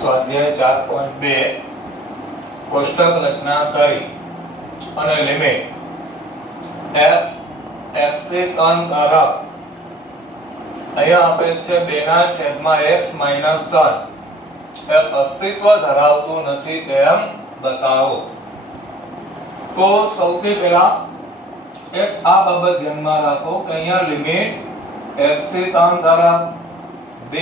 સ્વાધ્યાય 4.2 કોષ્ટક રચના કરી અને લિમિટ x x થી 3 તરફ અહીંયા આપેલ છે 2 ના છેદમાં x માઈનસ 3 એ અસ્તિત્વ ધરાવતું નથી તેમ બતાવો। તો સૌથી પહેલા એક આ બાબત ધ્યાનમાં રાખો કે અહીંયા લિમિટ x થી 3 તરફ 2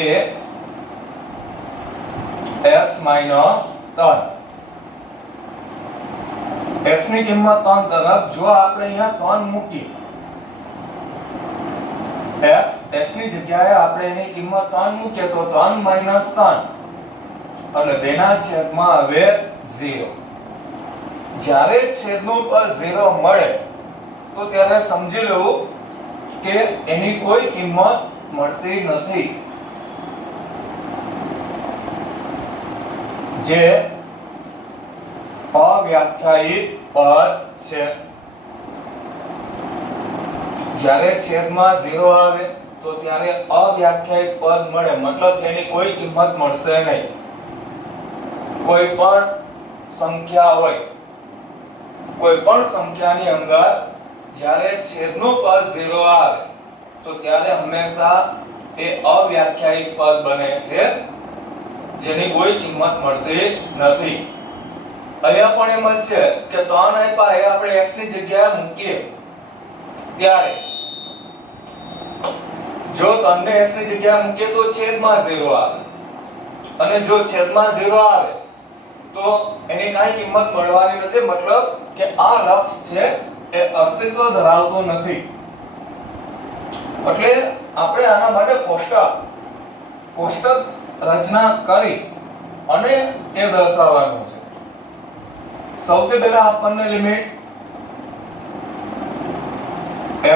x minus 3 x ની કિંમત 3 તરફ જો આપણે અહીંયા 3 મૂકી x ની જગ્યાએ આપણે એની કિંમત 3 મૂકીએ તો 3 minus 3 એટલે 2 ના છેદમાં આવે 0। જ્યારે છેદનું પદ 0 મળે તો ત્યારે સમજી લેવું કે એની કોઈ કિંમત મળતી નથી, જે અવ્યાખ્યાયિત પદ છે। જ્યારે છેદમાં 0 આવે તો ત્યારે અવ્યાખ્યાયિત પદ મળે, મતલબ તેની કોઈ કિંમત મળશે નહીં। કોઈ પણ સંખ્યા હોય, કોઈ પણ સંખ્યાની અંદર જ્યારે છેદનું પદ 0 આવે તો ત્યારે હંમેશા એ અવ્યાખ્યાયિત પદ બને છે, જેની કોઈ કિંમત મળતી નથી। અહીંયા પણ એમ જ છે કે 3 આપ્યા એ આપણે x ની જગ્યાએ મૂકીએ ત્યારે જો 3 ને x ની જગ્યાએ મૂકીએ તો છેદમાં 0 આવે, અને જો છેદમાં 0 આવે તો એની કાંઈ કિંમત મળવાની નથી, મતલબ કે આ લક્ષ છે એ અસ્તિત્વ ધરાવતું નથી। એટલે આપણે આના માટે કોષ્ટક રચના કરી અને એ દર્શાવવાનું છે। સૌથી પહેલા આપણને લિમિટ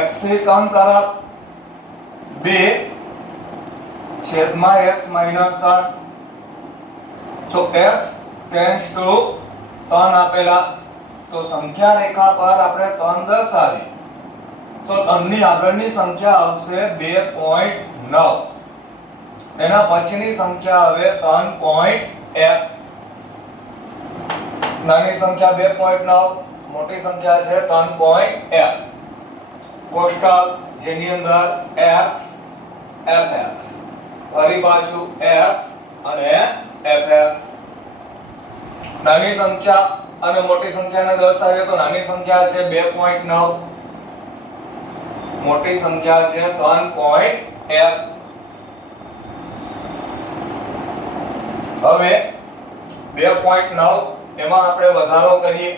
x થી 3 તરફ 2 છેદમાં x minus 3 તો x tends to 3 આપેલા તો સંખ્યા રેખા પર આપણે 3 દર્શાવી તો 3 ની આગળની સંખ્યા આવશે 2.9, એના પછીની સંખ્યા આવે 3.1, નાની સંખ્યા 2.9, મોટી સંખ્યા છે 3.1। કોષ્ટક જેની અંદર x fx ફરી પાછું x અને fx, નાની સંખ્યા અને મોટી સંખ્યાને દર્શાવીએ તો નાની સંખ્યા છે 2.9, મોટી સંખ્યા છે 3.1। હવે 2.9 એમાં આપણે વધારો કરીએ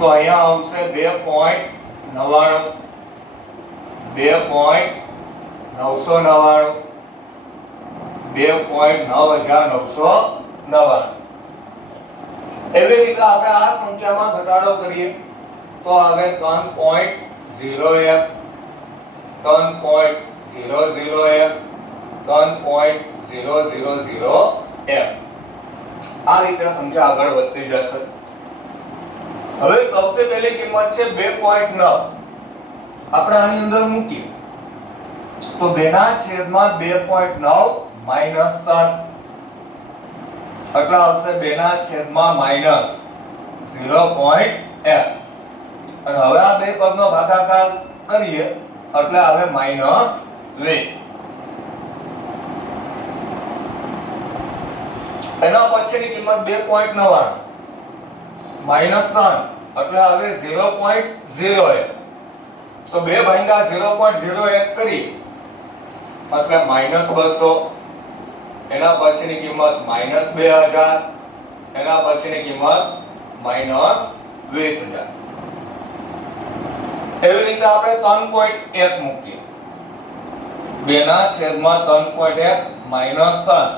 તો અહીંયા આવશે 2.99, 2.999, 2.9999। એવી રીતે આપણે આ સંખ્યામાં ઘટાડો કરીએ તો આવે 3.01, 3.001, 3.000। આ રીતે સંખ્યા આગળ વધતી જશે। હવે સૌથી પહેલી કિંમત છે 2.9, આપણે આની અંદર મૂકીએ તો 2 ના છેદમાં 2.9 minus 3 એટલે આવશે 2 ના છેદમાં minus 0.1, અને હવે આ બે પદનો ભાગાકાર કરીએ એટલે આવે minus 20। એના પછીની કિંમત 2.99 minus 3 એટલે આવે 0.01, તો 2 ભાગ્યા 0.01 કરી એટલે -200, એના પછીની કિંમત -2000, એના પછીની કિંમત -20000। એવી રીતે આપણે 3.1 મૂકીએ 2 ના છેદમાં 3.1 minus 3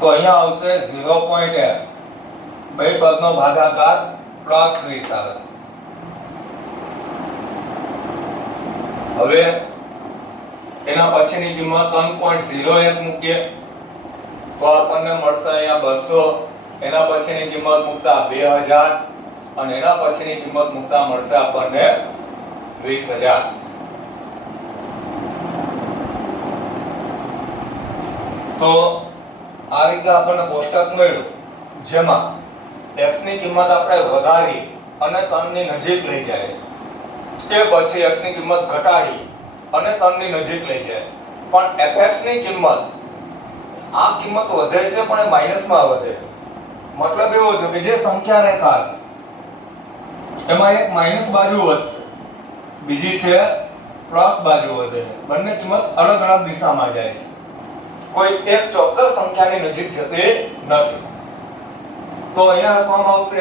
તો અહીંયા આવશે 0.1, બે પદનો ભાગાકાર +20 આવે। હવે એના પછીની કિંમત 3.01 મૂકીએ તો આપણને મળશે અહીંયા 200, એના પછીની કિંમત મૂકતા 2000 અને એના પછીની કિંમત મૂકતા મળશે આપણને 20000। તો આ રીતે આપણને કોષ્ટક મળ્યું જેમાં x ની કિંમત આપણે વધારી અને 3 ની નજીક લઈ જાય કે પછી x ની કિંમત ઘટાડી અને 3 ની નજીક લઈ જાય પણ fx ની કિંમત આ કિંમત વધે છે પણ એ માઈનસમાં વધે મતલબ એવો છે કે જે સંખ્યા રેખા છે એમાં એક માઈનસ બાજુ વધશે બીજી છે પ્લસ બાજુ વધે બંને કિંમત અલગ અલગ દિશામાં જાય છે કોઈ એક ચોક્કસ સંખ્યાની નજીક જતી નથી તો અહીંયા લખવામાં આવશે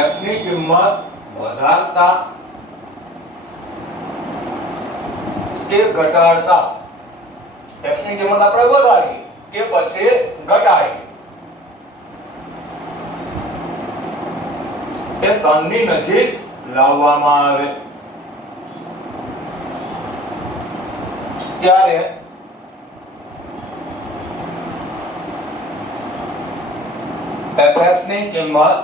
x ની કિંમત વધારતા કે ઘટાડતા x ની કિંમત આપણે વધારી કે પછી ઘટાડી એ 3 ની નજીક લાવવામાં આવે ત્યારે fx ની કિંમત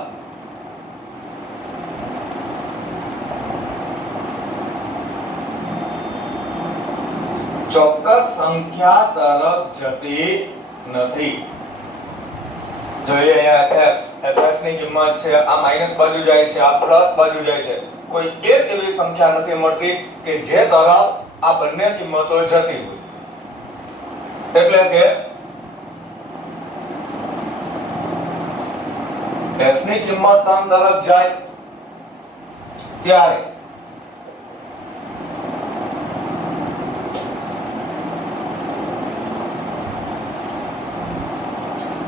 ચોક્કસ સંખ્યા તરફ જતી નથી જોઈએ અહીંયા fx ની કિંમત છે આ માઈનસ બાજુ જાય છે આ પ્લસ બાજુ જાય છે કોઈ એક એવી સંખ્યા નથી મળતી કે જે તરફ આ બંને કિંમતો જતી હોય એટલે કે x ની કિંમત 3 તરફ જાય ત્યારે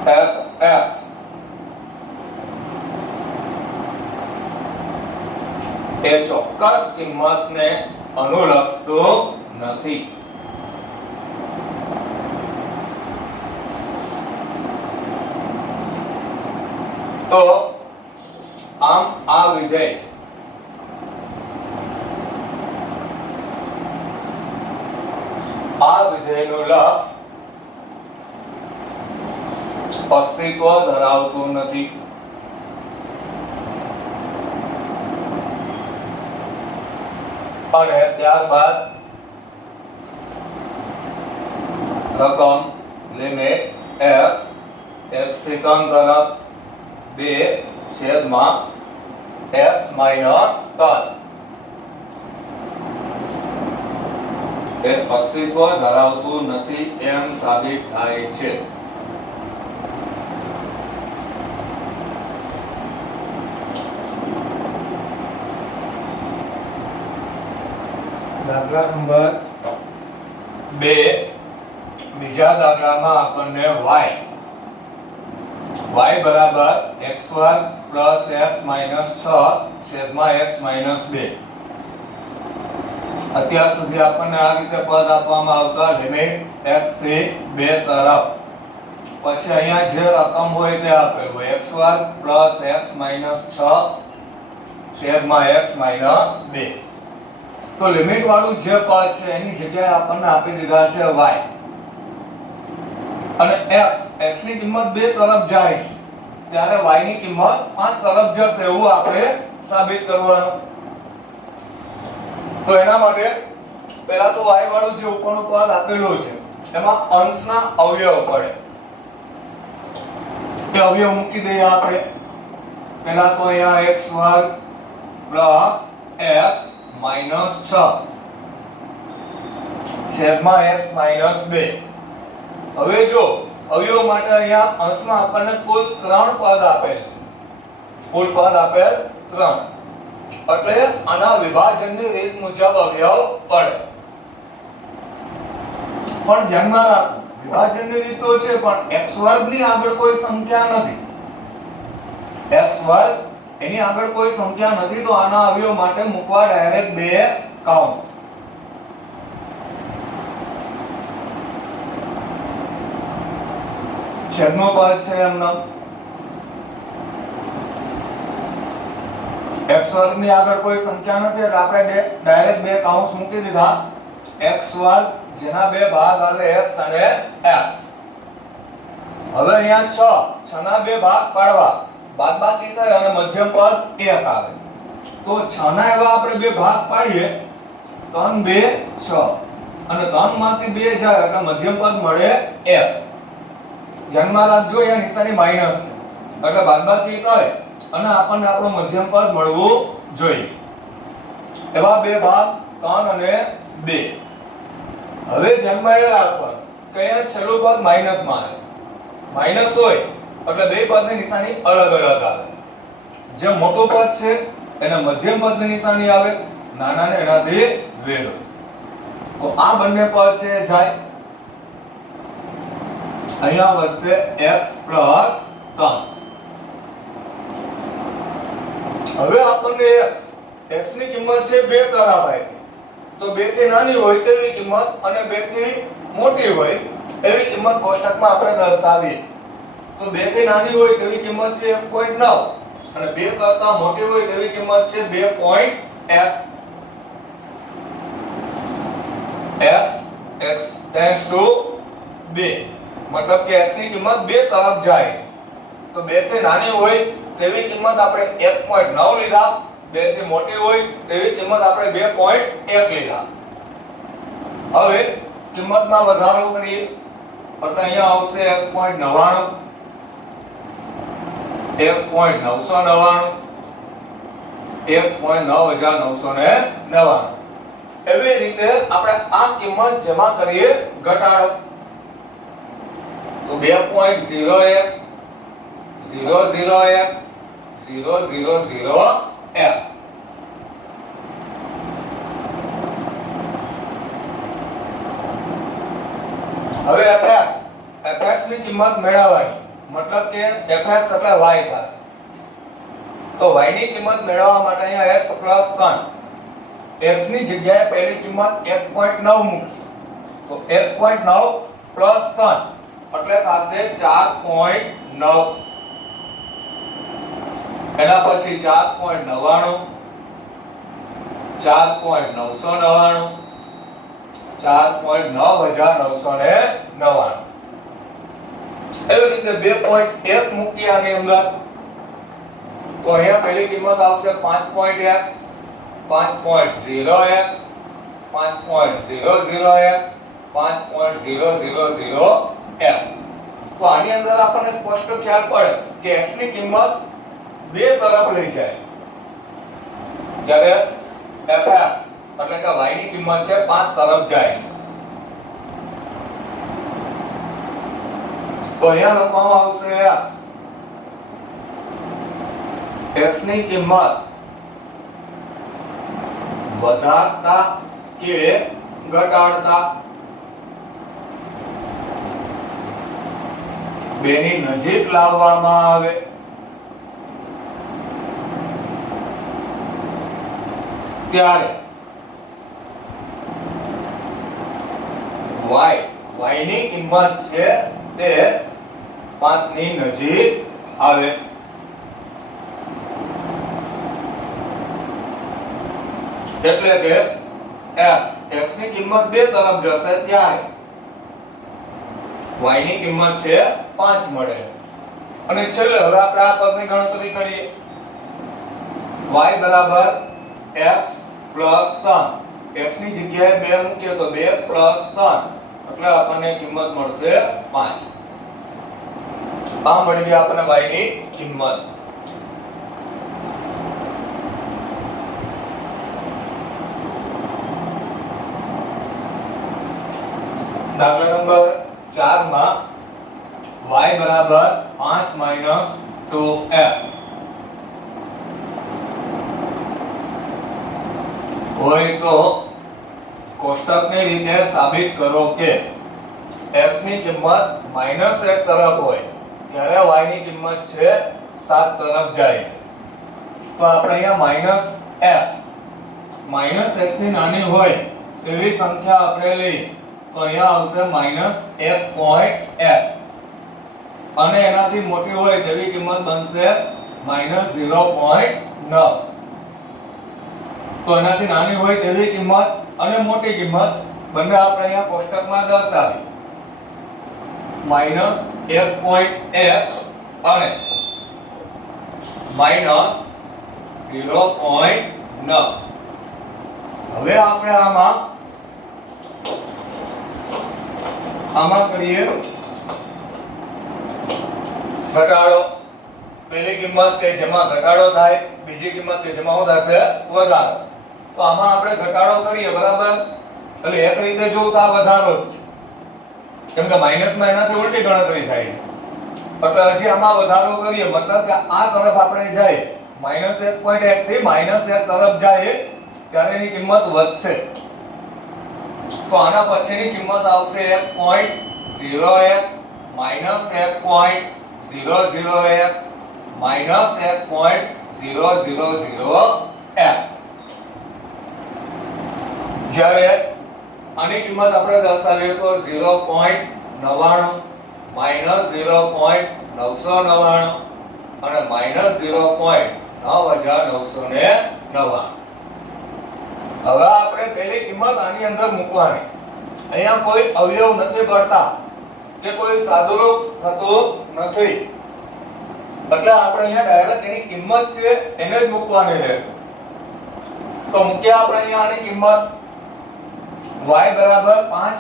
fx એ ચોક્કસ કિંમતને અનુલક્ષતું નથી તો આમ આ વિધેય વિધેયનું લક્ષ અસ્તિત્વ ધરાવતું નથી અને ત્યારબાદ રકમ લિમિટ x થી 3 તરફ 2 છેદમાં x માઈનસ 3 એ અસ્તિત્વ ધરાવતું નથી એમ સાબિત થાય છે દાખલા નંબર 2 બીજા દાખલામાં આપણને y બરાબર x2 + x - 6 છેદમાં x - 2 અત્યાર સુધી આપણને આ રીતે પદ આપવામાં આવતા લિમિટ x થી 2 તરફ પછી અહીંયા જે રકમ હોય તે આપેલ હોય x2 + x - 6 છેદમાં x - 2 તો લિમિટ વાળું જે પદ છે એની જગ્યાએ આપણને આપી દીધા છે y અને x ની કિંમત 2 તરફ જાય છે ત્યારે y ની કિંમત 5 તરફ જશે એવું આપણે સાબિત કરવાનું તો એના માટે પહેલા તો y વાળું જે ઉપરનું પદ આપેલું છે એમાં અંશના અવયવ પડે તે અવયવ મૂકી દઈએ આપણે પહેલા તો અહીંયા x2 + x - 6 છેદમાં x - 2 હવે જો અવયવ માટે અહીંયા અંશમાં આપણને કુલ 3 પદ આપેલ છે કુલ પદ આપેલ 3 એટલે આના વિભાજનની રીત મુજબ અવયવ પડે પણ ધ્યાનમાં રાખો વિભાજનની રીત તો છે પણ x2 ની આગળ કોઈ સંખ્યા નથી x2 એની આગળ કોઈ સંખ્યા નથી તો આના અવયવ માટે મૂકવા ડાયરેક્ટ 2 કૌંસ છેદનો પદ છે એમનો x2 ની આગળ કોઈ સંખ્યા નથી એટલે આપણે ડાયરેક્ટ 2 કૌંસ મૂકી દીધા x2 જેના બે ભાગ આવે x અને x હવે અહીંયા 6 ના બે ભાગ પાડવા બાદબાકી થાય અને મધ્યમ પદ 1 આવે તો 6 ના એવા આપણે બે ભાગ પાડીએ 3 2 6 અને 3 માંથી 2 જાય એટલે મધ્યમ પદ મળે 1. ધ્યાનમાં રાખજો અહીંયા નિશાની માઈનસ છે એટલે બાદબાકી થાય અને આપણને આપણો મધ્યમ પદ મળવું જોઈએ. એવા બે ભાગ 3 અને 2. હવે ધ્યાનમાં એ રાખવાનું કે અહીંયા છેલ્લું પદ માઈનસ માં આવે. માઈનસ હોય એટલે બે પદની નિશાની અલગ અલગ આવે. જે મોટું પદ છે એને મધ્યમ પદની નિશાની આવે, નાનાને એનાથી વિરુદ્ધ. તો આ બંને પદ છે જાય, અહીંયા વધશે x 3. હવે આપણને x ની કિંમત છે 2 તરફ આપી. તો 2 થી નાની હોય તેવી કિંમત અને 2 થી મોટી હોય એવી કિંમત કોષ્ટકમાં આપણે દર્શાવીએ. તો 2 થી નાની હોય તેવી કિંમત છે 1.9 અને 2 કરતા મોટી હોય તેવી કિંમત છે 2.1. x tends to 2 મતલબ કે x ની કિંમત 2 તરફ જાય છે. તો 2 થી નાની હોય તેવી કિંમત આપણે 1.9 લીધા, 2 થી મોટી હોય તેવી કિંમત આપણે 2.1 લીધા. હવે કિંમતમાં વધારો કરીએ એટલે અહીંયા આવશે 1.99, 1.999, 1.9999. એવી રીતે આપણે આ કિંમત જમા કરીએ ઘટાડો. તો 2.01 001 000 f. હવે fx ની કિંમત મેળવવાની મતલબ કે fx એટલે y થશે. તો y ની કિંમત મેળવવા માટે અહીંયા x 3. x ની જગ્યાએ પહેલી કિંમત 1.9 મૂકી. તો 1.9 3 એટલે થશે 4.9. એના પછી 4.99, 4.999, 4.9999. એવી રીતે 2.1 મૂકી આની અંદર. તો અહીંયા પહેલી કિંમત આવશે 5.1, 5.01, 5.001, 5.000 f. તો આની અંદર આપણને સ્પષ્ટ ખ્યાલ પડે કે x ની કિંમત 2 તરફ લઈ જાય જ્યારે fx એટલે કે y ની કિંમત છે 5 તરફ જાય છે. તો અહીંયા લખવામાં આવશે x ની કિંમત વધારતા કે ઘટાડતા બેની નજીક લાવવામાં આવે ત્યારે y ની કિંમત છે તે 5 ની નજીક આવે. એટલે કે x ની કિંમત 2 તરફ જશે ત્યારે y ની કિંમત છે 5 મળે. અને છેલ્લે હવે આપણે આ પદની ગણતરી કરીએ. y બરાબર x 3. x ની જગ્યાએ 2 મૂકીએ તો 2 3 એટલે આપણને કિંમત મળશે 5. આ મળી ગઈ આપણને y ની કિંમત. દાખલા નંબર 4 માં y બરાબર 5 - 2x હોય તો કોષ્ટકની રીતે સાબિત કરો કે x ની કિંમત -1 તરફ હોય ત્યારે y ની કિંમત છે 7 તરફ જાય છે. તો આપણે અહીંયા -1 થી નાની હોય તેવી સંખ્યા આપણે લઈએ તો અહીંયા આવશે -1.1 અને એનાથી મોટી હોય તેવી કિંમત બનશે -0.9. તો એનાથી નાની હોય તેવી કિંમત અને મોટી કિંમત બંને આપણે અહીંયા કોષ્ટકમાં દર્શાવી. -1.1 અને -0.9. હવે આપણે આમાં કરીએ ઘટાડો. પહેલી કિંમત કે જેમાં ઘટાડો થાય, બીજી કિંમત કે જેમાં શું થશે વધારો. તો આમાં આપણે ઘટાડો કરીએ બરાબર, એટલે એક રીતે જોઉં તો આ વધારો જ છે, કેમ કે માઈનસમાં એનાથી ઉલટી ગણતરી થાય છે. એટલે હજી આમાં વધારો કરીએ, મતલબ કે આ તરફ આપણે જાય -1.1 થી -1 તરફ જાય ત્યારે એની કિંમત વધશે. તો આના પછીની કિંમત આવશે 1.01 -1.001 જ્યારે આની કિંમત આપણે દર્શાવીએ તો 0.99 -0.999 અને -0.9999. હવે આપણે પહેલી કિંમત આની અંદર મૂકવાની. અહીંયા કોઈ અવયવ નથી પડતા કે કોઈ સાદુરૂપ થતું નથી, એટલે આપણે અહીંયા ડાયરેક્ટ એની કિંમત છે એને જ મૂકવાની રહેશે. તો મૂક્યા આપણે અહીંયા આની કિંમત y બરાબર 5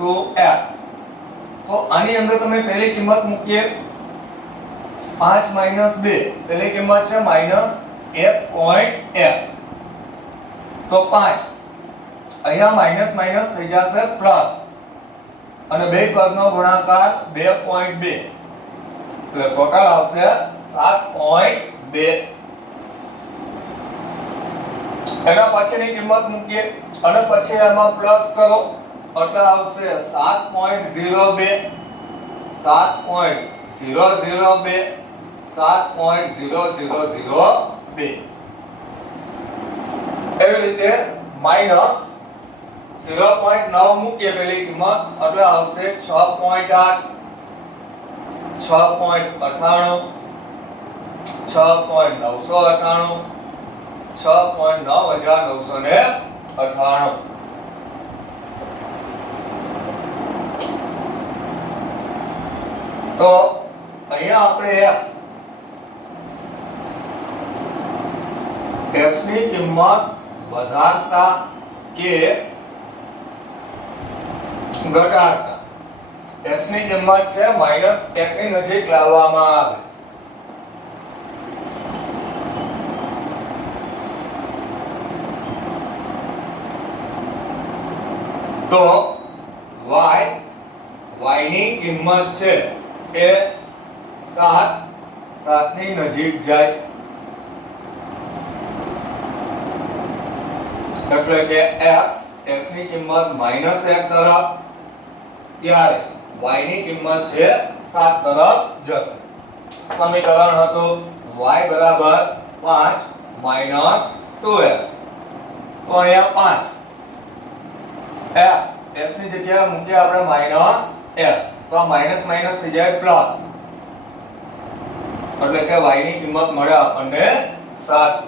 2x. તો આની અંદર તમે પહેલી કિંમત મૂકીએ 5 2. પહેલી કિંમત છે -1.1. તો 5 અહીંયા માઈનસ માઈનસ થઈ જશે પ્લસ, અને બે પદનો ગુણાકાર 2.2, એટલે ટોટલ આવશે 7.2. એના પછીની કિંમત મૂકીએ અને પછી એમાં પ્લસ કરો એટલે આવશે 7.02 7.002 7.0002. એવી રીતે માઈનસ 0.9 મૂકીએ પેલી કિંમત એટલે આવશે 6.8 6.98 6.998 6.9998. તો અહીંયા આપણે x ની કિંમત વધારતા કે ઘટાડતા, x ની કિંમત છે -1 ની નજીક લાવવામાં આવે. તો y ની કિંમત છે એ 7 ની નજીક જાય, એટલે કે x ની કિંમત -1 તરફ, ત્યારે y ની કિંમત છે 7 તરફ જશે. સમીકરણ હતું y બરાબર 5 2x. તો અહીંયા 5 x ની જગ્યાએ મૂકીએ આપણે -1, તો આ માઈનસ માઈનસ થઈ જાય પ્લસ, એટલે કે y ની કિંમત મળે આપણને 7.